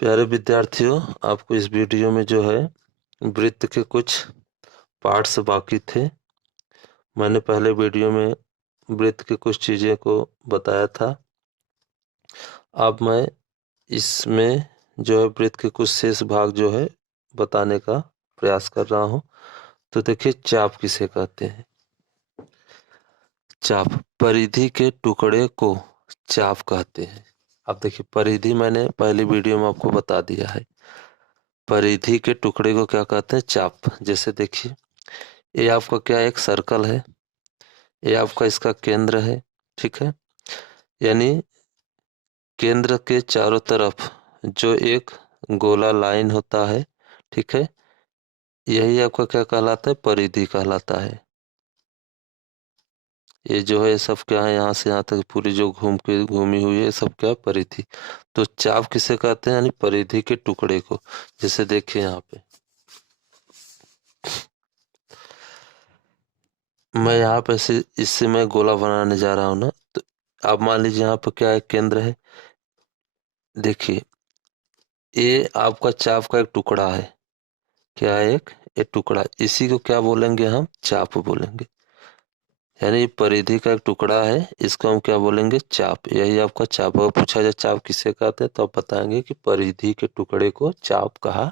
प्यारे विद्यार्थियों, आपको इस वीडियो में जो है वृत्त के कुछ पार्ट्स बाकी थे। मैंने पहले वीडियो में वृत्त की कुछ चीज़ें को बताया था। अब मैं इसमें जो है वृत्त के कुछ शेष भाग जो है बताने का प्रयास कर रहा हूँ। तो देखिए, चाप किसे कहते हैं। चाप, परिधि के टुकड़े को चाप कहते हैं। अब देखिए, परिधि मैंने पहली वीडियो में आपको बता दिया है। परिधि के टुकड़े को क्या कहते हैं? चाप। जैसे देखिए, ये आपका क्या है? एक सर्कल है। ये आपका इसका केंद्र है, ठीक है। यानी केंद्र के चारों तरफ जो एक गोला लाइन होता है, ठीक है, यही आपका क्या कहलाता है? परिधि कहलाता है। ये जो है सब क्या है? यहाँ से यहाँ तक पूरी जो घूमी हुई है, सब क्या है? परिधि। तो चाप किसे कहते हैं? यानी परिधि के टुकड़े को। जैसे देखिए यहाँ पे मैं यहाँ पे से इससे मैं गोला बनाने जा रहा हूँ ना, तो आप मान लीजिए यहाँ पे क्या है? केंद्र है। देखिए, ये आपका चाप का एक टुकड़ा है। क्या है? एक टुकड़ा। इसी को क्या बोलेंगे? हम चाप बोलेंगे। यानी परिधि का एक टुकड़ा है, इसको हम क्या बोलेंगे? चाप। यही आपका चाप। अगर पूछा जाए चाप किसे कहते हैं, तो आप बताएंगे कि परिधि के टुकड़े को चाप कहा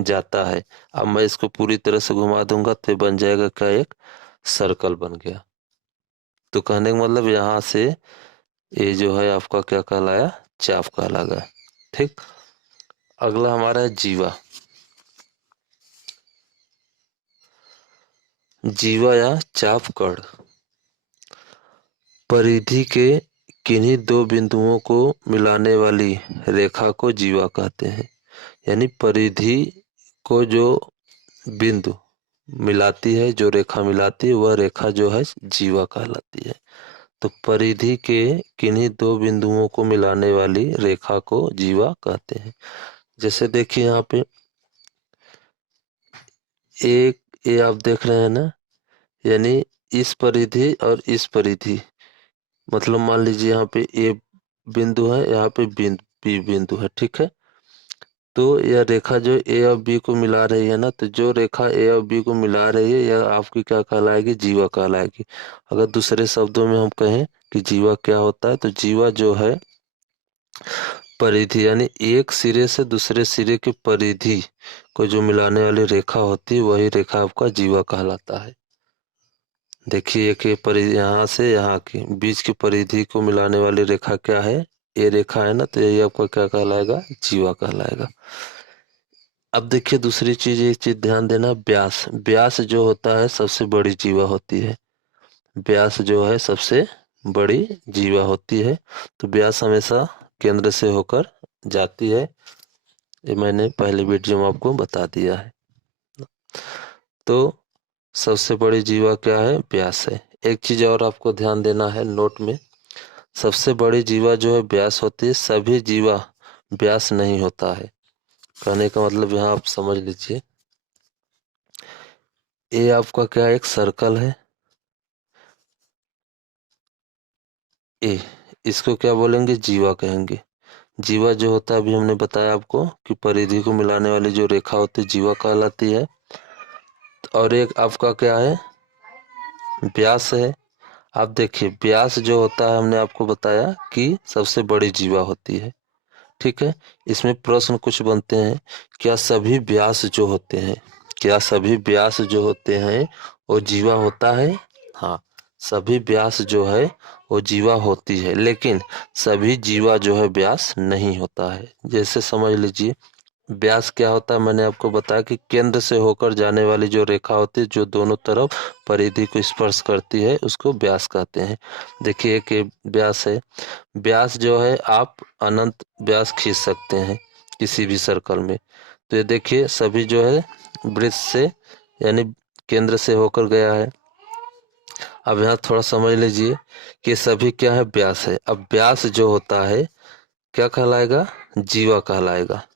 जाता है। अब मैं इसको पूरी तरह से घुमा दूंगा तो बन जाएगा क्या? एक सर्कल बन गया। तो कहने का मतलब यहाँ से ये जो है आपका क्या कहलाया? चाप कहलाएगा। ठीक। अगला हमारा है जीवा। जीवा या चाप कण परिधि के किन्हीं दो बिंदुओं को मिलाने वाली रेखा को जीवा कहते हैं। यानी परिधि को जो बिंदु मिलाती है, जो रेखा मिलाती है, वह रेखा जो है जीवा कहलाती है। तो परिधि के किन्हीं दो बिंदुओं को मिलाने वाली रेखा को जीवा कहते हैं। जैसे देखिए यहाँ पे एक, ये आप देख रहे हैं ना, यानी इस परिधि और इस परिधि, मतलब मान लीजिए यहाँ पे ए बिंदु है, यहाँ पे बी बिंदु है, ठीक है। तो यह रेखा जो ए और बी को मिला रही है ना, तो जो रेखा ए और बी को मिला रही है, यह आपकी क्या कहलाएगी? जीवा कहलाएगी। अगर दूसरे शब्दों में हम कहें कि जीवा क्या होता है, तो जीवा जो है परिधि, यानी एक सिरे से दूसरे सिरे की परिधि को जो मिलाने वाली रेखा होती है, वही रेखा आपका जीवा कहलाता है। देखिए, एक ये परिधि यहाँ से यहाँ की बीच की परिधि को मिलाने वाली रेखा क्या है? ये रेखा है ना, तो यही आपका क्या कहलाएगा? जीवा कहलाएगा। अब देखिए दूसरी चीज, एक चीज ध्यान देना, व्यास। व्यास जो होता है सबसे बड़ी जीवा होती है। व्यास जो है सबसे बड़ी जीवा होती है। तो व्यास हमेशा केंद्र से होकर जाती है। ये मैंने पहले वीडियो में आपको बता दिया है। तो सबसे बड़ी जीवा क्या है? व्यास है। एक चीज और आपको ध्यान देना है नोट में, सबसे बड़ी जीवा जो है व्यास होती है। सभी जीवा व्यास नहीं होता है। कहने का मतलब यहाँ आप समझ लीजिए, ये आपका क्या है? एक सर्कल है। ए, इसको क्या बोलेंगे? जीवा कहेंगे। जीवा जो होता है, अभी हमने बताया आपको कि परिधि को मिलाने वाली जो रेखा होती है, जीवा कहलाती है। और एक आपका क्या है? व्यास है। आप देखिए, व्यास जो होता है, हमने आपको बताया कि सबसे बड़ी जीवा होती है, ठीक है। इसमें प्रश्न कुछ बनते हैं, क्या सभी व्यास जो होते हैं, क्या सभी व्यास जो होते हैं वो जीवा होता है? हाँ, सभी व्यास जो है वो जीवा होती है, लेकिन सभी जीवा जो है व्यास नहीं होता है। जैसे समझ लीजिए, व्यास क्या होता है, मैंने आपको बताया कि केंद्र से होकर जाने वाली जो रेखा होती है, जो दोनों तरफ परिधि को स्पर्श करती है, उसको व्यास कहते हैं। देखिए, एक व्यास है। व्यास जो है आप अनंत व्यास खींच सकते हैं किसी भी सर्कल में। तो ये देखिए, सभी जो है वृत्त से यानी केंद्र से होकर गया है। अब यहाँ थोड़ा समझ लीजिए कि सभी क्या है? व्यास है। अब व्यास जो होता है क्या कहलाएगा? जीवा कहलाएगा।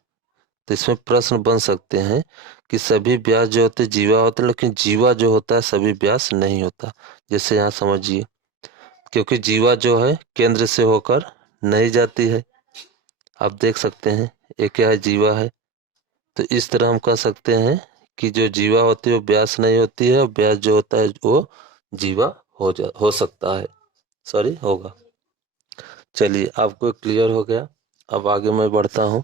तो इसमें प्रश्न बन सकते हैं कि सभी व्यास जो होते जीवा होते, लेकिन जीवा जो होता है सभी व्यास नहीं होता। जैसे यहाँ समझिए, क्योंकि जीवा जो है केंद्र से होकर नहीं जाती है। आप देख सकते हैं ये क्या है, जीवा है। तो इस तरह हम कह सकते हैं कि जो जीवा होती है वो व्यास नहीं होती है, और व्यास जो होता है वो जीवा हो सकता है, सॉरी होगा। चलिए, आपको क्लियर हो गया। अब आगे मैं बढ़ता हूँ।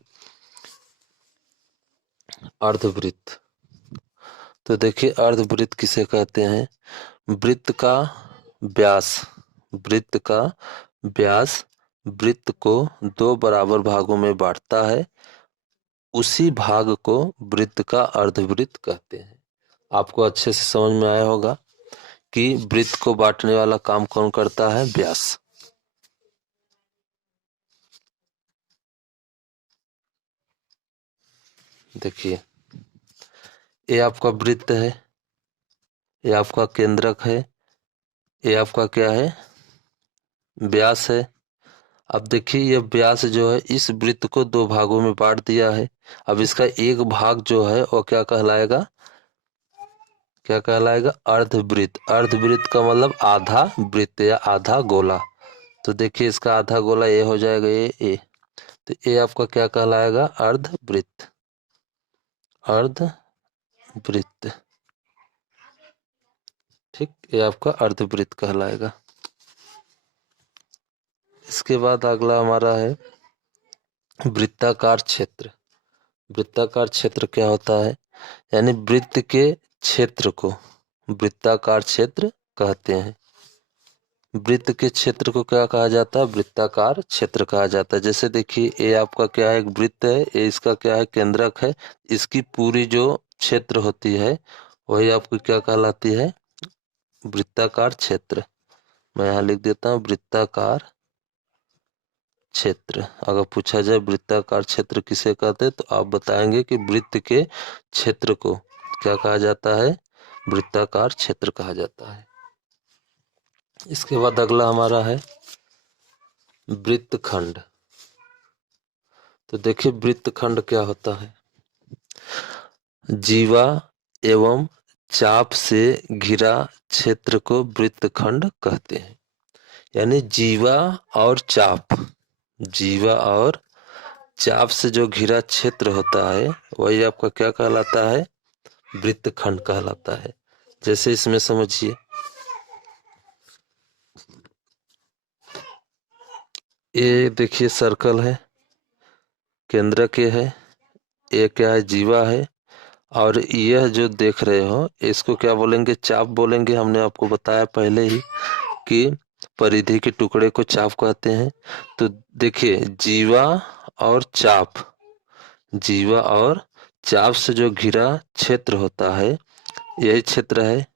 अर्धवृत्त। तो देखिए, अर्धवृत्त किसे कहते हैं? वृत्त का व्यास, वृत्त का व्यास वृत्त को दो बराबर भागों में बांटता है, उसी भाग को वृत्त का अर्धवृत्त कहते हैं। आपको अच्छे से समझ में आया होगा कि वृत्त को बांटने वाला काम कौन करता है? व्यास। देखिए, ये आपका वृत्त है, ये आपका केंद्रक है, ये आपका क्या है? व्यास है। अब देखिए, ये व्यास जो है इस वृत्त को दो भागों में बांट दिया है। अब इसका एक भाग जो है वो क्या कहलाएगा? क्या कहलाएगा? अर्धवृत्त। अर्धवृत्त का मतलब आधा वृत्त या आधा गोला। तो देखिए, इसका आधा गोला ये हो जाएगा, ये ए। तो ये आपका क्या कहलाएगा? अर्धवृत्त। अर्धवृत्त, ठीक, ये आपका अर्धवृत्त कहलाएगा। इसके बाद अगला हमारा है वृत्ताकार क्षेत्र। वृत्ताकार क्षेत्र क्या होता है? यानी वृत्त के क्षेत्र को वृत्ताकार क्षेत्र कहते हैं। वृत्त के क्षेत्र को क्या कहा जाता है? वृत्ताकार क्षेत्र कहा जाता है। जैसे देखिए, ये आपका क्या है? एक वृत्त है, ये इसका क्या है? केंद्रक है। इसकी पूरी जो क्षेत्र होती है वही आपको क्या कहलाती है? वृत्ताकार क्षेत्र। मैं यहाँ लिख देता हूँ वृत्ताकार क्षेत्र। अगर पूछा जाए वृत्ताकार क्षेत्र किसे कहते हैं, तो आप बताएंगे कि वृत्त के क्षेत्र को क्या कहा जाता है? वृत्ताकार क्षेत्र कहा जाता है। इसके बाद अगला हमारा है वृत्तखंड। तो देखिए, वृत्तखंड क्या होता है? जीवा एवं चाप से घिरा क्षेत्र को वृत्तखंड कहते हैं। यानी जीवा और चाप, जीवा और चाप से जो घिरा क्षेत्र होता है वही आपका क्या कहलाता है? वृत्तखंड कहलाता है। जैसे इसमें समझिए, ये देखिए सर्कल है, केंद्रक ये है, ये क्या है? जीवा है। और यह जो देख रहे हो इसको क्या बोलेंगे? चाप बोलेंगे। हमने आपको बताया पहले ही कि परिधि के टुकड़े को चाप कहते हैं। तो देखिए, जीवा और चाप, जीवा और चाप से जो घिरा क्षेत्र होता है यही क्षेत्र है।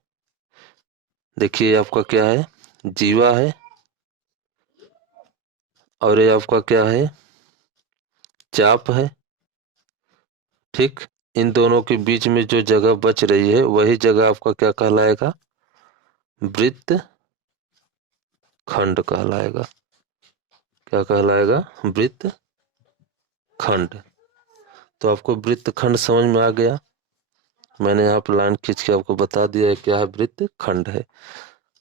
देखिए, आपका क्या है? जीवा है, और ये आपका क्या है? चाप है। ठीक, इन दोनों के बीच में जो जगह बच रही है वही जगह आपका क्या कहलाएगा? वृत्त खंड कहलाएगा। क्या कहलाएगा? वृत्त खंड। तो आपको वृत्त खंड समझ में आ गया। मैंने यहाँ पर लाइन खींच के आपको बता दिया है क्या है वृत्त खंड है।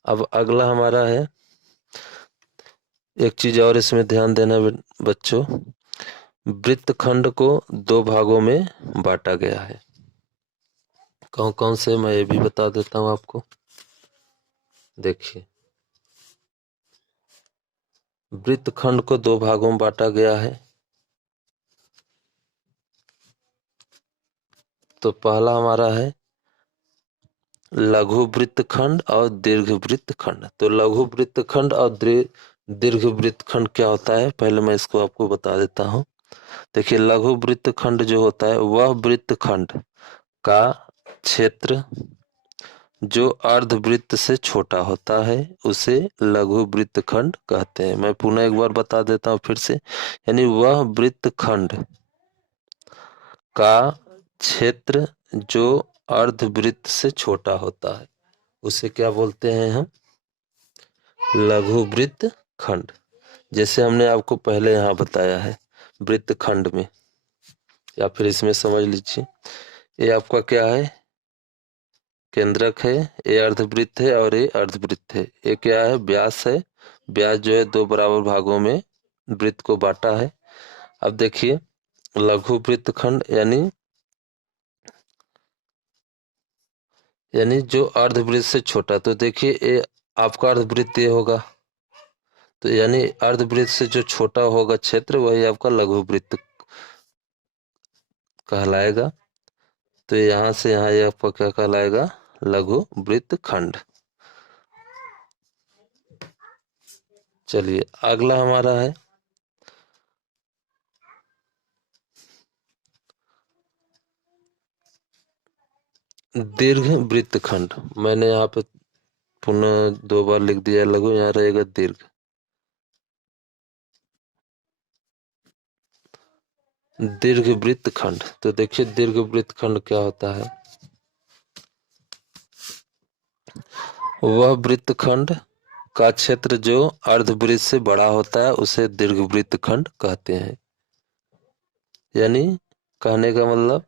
अब अगला हमारा है, एक चीज और इसमें ध्यान देना बच्चों, वृत्त खंड को दो भागों में बांटा गया है। कौन कौन से, मैं ये भी बता देता हूँ आपको। देखिए, वृत्त खंड को दो भागों में बांटा गया है। तो पहला हमारा है लघु वृत्त खंड और दीर्घ वृत्त खंड। तो लघु वृत्त खंड और दीर्घ वृत्त खंड क्या होता है, पहले मैं इसको आपको बता देता हूँ। देखिए, लघु वृत्त खंड जो होता है वह वृत्त खंड का क्षेत्र जो अर्धवृत्त से छोटा होता है उसे लघु वृत्त खंड कहते हैं। मैं पुनः एक बार बता देता हूँ फिर से। यानी वह वृत्त खंड का क्षेत्र जो अर्धवृत्त से छोटा होता है उसे क्या बोलते हैं हम? लघु वृत्त खंड। जैसे हमने आपको पहले यहाँ बताया है वृत्त खंड में, या फिर इसमें समझ लीजिए, ये आपका क्या है? केंद्रक है, ये अर्धवृत्त है और ये अर्धवृत्त है। ये क्या है? व्यास है। व्यास जो है दो बराबर भागों में वृत्त को बांटा है। अब देखिए, लघु वृत्तखंड यानी जो अर्धवृत्त से छोटा। तो देखिए ये आपका अर्धवृत्त ये होगा, तो यानी अर्धवृत्त से जो छोटा होगा क्षेत्र वही आपका लघु वृत्त कहलाएगा। तो यहाँ से यहाँ ये आपका क्या कहलाएगा, लघु वृत्तखंड। चलिए अगला हमारा है दीर्घ वृत्तखंड। मैंने यहाँ पे पुनः 2 बार लिख दिया लघु, यहाँ रहेगा दीर्घ। दीर्घ वृत्तखंड। तो देखिए दीर्घ वृत्तखंड क्या होता है, वह वृत्तखंड का क्षेत्र जो अर्धवृत्त से बड़ा होता है उसे दीर्घ वृत्तखंड कहते हैं। यानी कहने का मतलब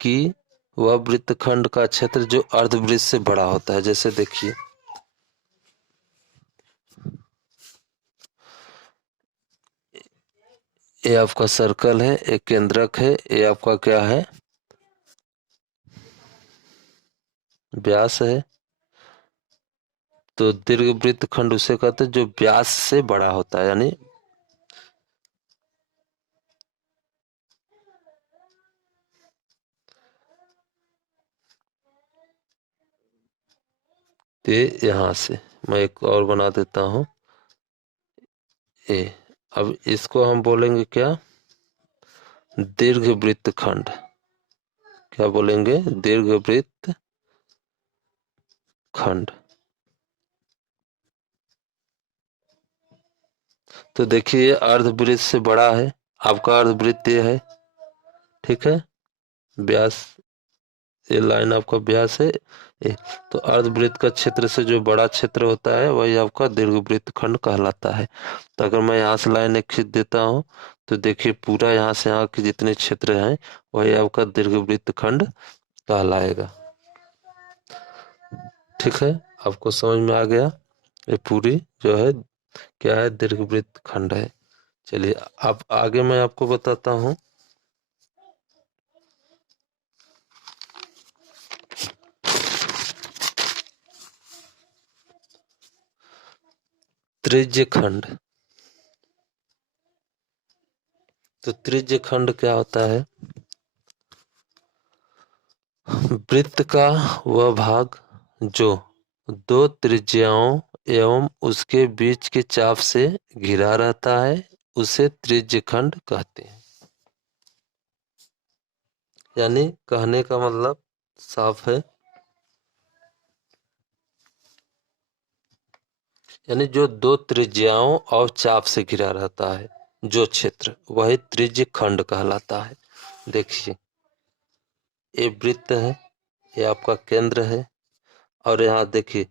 कि वह वृत्तखंड का क्षेत्र जो अर्धवृत्त से बड़ा होता है। जैसे देखिए ये आपका सर्कल है, एक केंद्रक है, ये आपका क्या है, व्यास है। तो दीर्घ वृत्तखंड उसे कहते हैं जो व्यास से बड़ा होता है। यानी ये यहां से मैं एक और बना देता हूं ए। अब इसको हम बोलेंगे क्या, दीर्घ वृत्तखंड। क्या बोलेंगे, दीर्घ वृत्तखंड। तो देखिए अर्धवृत्त से बड़ा है, आपका अर्धवृत्त ये है, ठीक है, व्यास, ये लाइन आपका व्यास है ए। तो अर्धवृत्त का क्षेत्र से जो बड़ा क्षेत्र होता है वही आपका दीर्घवृत्त खंड कहलाता है। तो अगर मैं यहाँ से लाइन एक खींच देता हूँ तो देखिए पूरा यहाँ से यहाँ के जितने क्षेत्र हैं वही आपका दीर्घवृत्त खंड कहलाएगा। ठीक है, आपको समझ में आ गया, ये पूरी जो है क्या है, दीर्घवृत्त खंड है। चलिए अब आगे मैं आपको बताता हूँ त्रिज्य खंड। तो त्रिज्य खंड क्या होता है, वृत्त का वह भाग जो 2 त्रिज्याओं एवं उसके बीच के चाप से घिरा रहता है उसे त्रिज्य खंड कहते हैं। यानी कहने का मतलब साफ है, यानी जो 2 त्रिज्याओं और चाप से घिरा रहता है जो क्षेत्र वही त्रिज्य खंड कहलाता है। देखिए ये वृत्त है, ये आपका केंद्र है, और यहाँ देखिए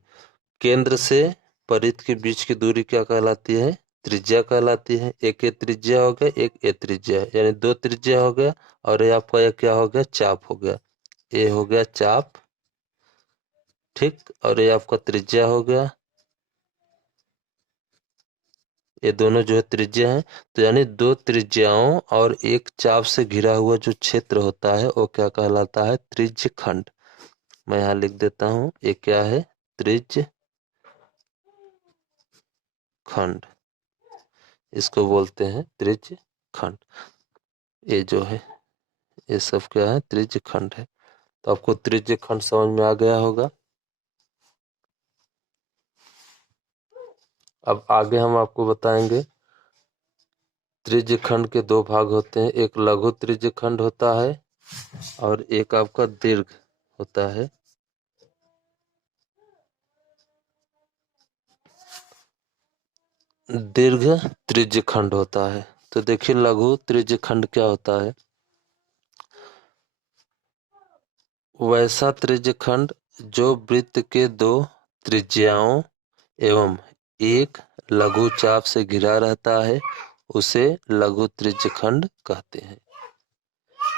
केंद्र से परिध के बीच की दूरी क्या कहलाती है, त्रिज्या कहलाती है। एक ये त्रिज्या हो गया, एक ये त्रिज्या है, यानी 2 त्रिज्या हो गया, और ये आपका ये क्या हो गया, चाप हो गया, ये हो गया चाप, ठीक, और ये आपका त्रिज्या हो गया, ये दोनों जो है त्रिज्या है। तो यानी 2 त्रिज्याओं और एक चाप से घिरा हुआ जो क्षेत्र होता है वो क्या कहलाता है, त्रिज्य खंड। मैं यहाँ लिख देता हूँ, ये क्या है, त्रिज्य खंड, इसको बोलते हैं त्रिज्य खंड। ये जो है ये सब क्या है, त्रिज्य खंड है। तो आपको त्रिज्य खंड समझ में आ गया होगा। अब आगे हम आपको बताएंगे त्रिज्य खंड के 2 भाग होते हैं, एक लघु त्रिज्य खंड होता है और एक आपका दीर्घ होता है। दीर्घ त्रिज्य खंड होता है। तो देखिए लघु त्रिज्य खंड क्या होता है, वैसा त्रिज्य खंड जो वृत्त के 2 त्रिज्याओं एवं एक लघु चाप से घिरा रहता है उसे लघु त्रिज्य खंड कहते हैं।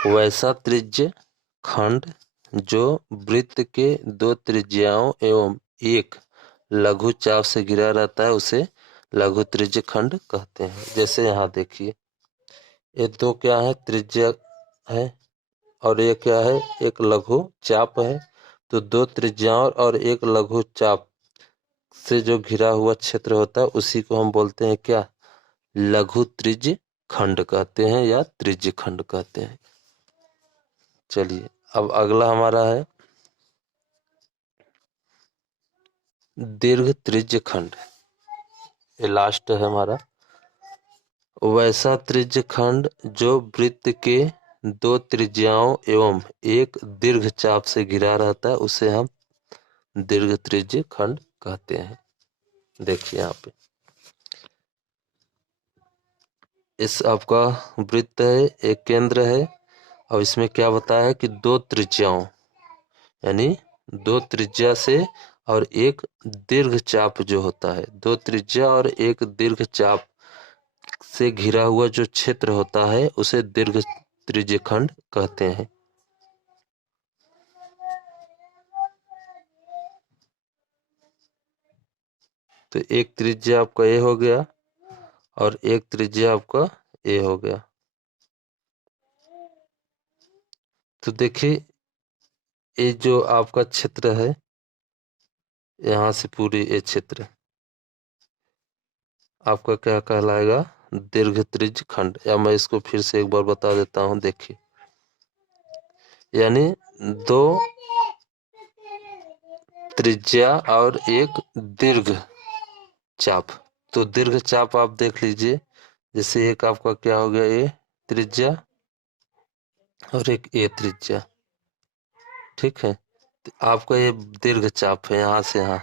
वैसा त्रिज्य खंड जो वृत्त के 2 त्रिज्याओं एवं एक लघु चाप से घिरा रहता है उसे लघु त्रिज्य खंड कहते हैं। जैसे यहाँ देखिए ये दो क्या है, त्रिज्या है, और ये क्या है, एक लघु चाप है। तो दो त्रिज्याओं और एक लघु चाप से जो घिरा हुआ क्षेत्र होता है उसी को हम बोलते हैं क्या, लघु त्रिज्य खंड कहते हैं या त्रिज्य खंड कहते हैं। चलिए अब अगला हमारा है दीर्घ त्रिज्य खंड। ये लास्ट है हमारा। वैसा त्रिज्य खंड जो वृत्त के दो त्रिज्याओं एवं एक दीर्घ चाप से घिरा रहता है उसे हम दीर्घ त्रिज्य खंड कहते हैं। देखिए यहाँ पे इस आपका वृत्त है, एक केंद्र है, और इसमें क्या बताया है कि दो त्रिज्याओं यानी दो त्रिज्या से और एक दीर्घ चाप जो होता है, दो त्रिज्या और एक दीर्घ चाप से घिरा हुआ जो क्षेत्र होता है उसे दीर्घ त्रिज्य खंड कहते हैं। तो एक त्रिज्या आपका ए हो गया और एक त्रिज्या आपका ए हो गया। तो देखिए ये जो आपका क्षेत्र है, यहाँ से पूरी ये क्षेत्र आपका क्या कहलाएगा, दीर्घ त्रिज्य खंड। या मैं इसको फिर से एक बार बता देता हूँ, देखिए यानी दो त्रिज्या और एक दीर्घ चाप। तो दीर्घ चाप आप देख लीजिए, जैसे एक आपका क्या हो गया, ए त्रिज्या और एक ए त्रिज्या, ठीक है। तो आपका ये दीर्घ चाप है, यहाँ से यहाँ,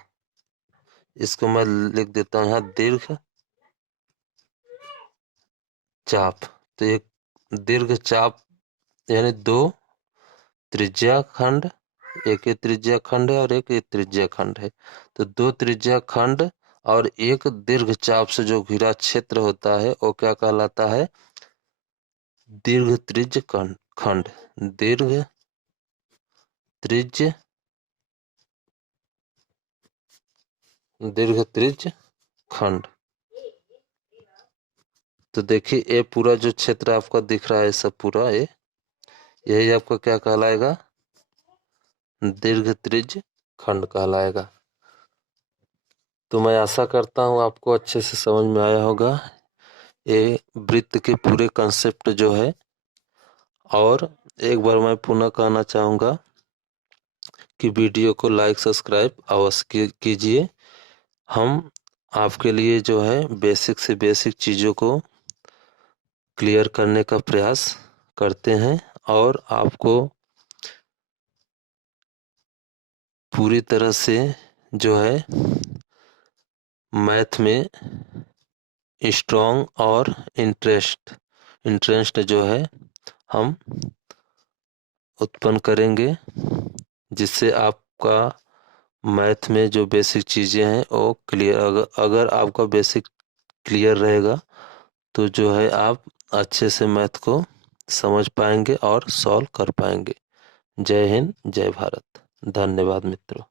इसको मैं लिख देता हूँ यहाँ दीर्घ चाप। तो एक दीर्घ चाप यानी दो त्रिज्या खंड, एक ये त्रिज्या खंड है और एक ये त्रिज्या खंड है। तो दो त्रिज्या खंड और एक दीर्घ चाप से जो घिरा क्षेत्र होता है वो क्या कहलाता है, दीर्घ त्रिज्य खंड। दीर्घ त्रिज्य दीर्घ त्रिज्य खंड। तो देखिए ये पूरा जो क्षेत्र आपका दिख रहा है सब पूरा ये, यही आपका क्या कहलाएगा, दीर्घ त्रिज्य खंड कहलाएगा। तो मैं आशा करता हूँ आपको अच्छे से समझ में आया होगा ये वृत्त के पूरे कंसेप्ट जो है। और एक बार मैं पुनः कहना चाहूँगा कि वीडियो को लाइक सब्सक्राइब अवश्य कीजिए। हम आपके लिए जो है बेसिक से बेसिक चीज़ों को क्लियर करने का प्रयास करते हैं और आपको पूरी तरह से जो है मैथ में स्ट्रॉन्ग और इंटरेस्ट जो है हम उत्पन्न करेंगे, जिससे आपका मैथ में जो बेसिक चीज़ें हैं वो क्लियर, अगर आपका बेसिक क्लियर रहेगा तो जो है आप अच्छे से मैथ को समझ पाएंगे और सॉल्व कर पाएंगे। जय हिंद, जय भारत। धन्यवाद मित्रों।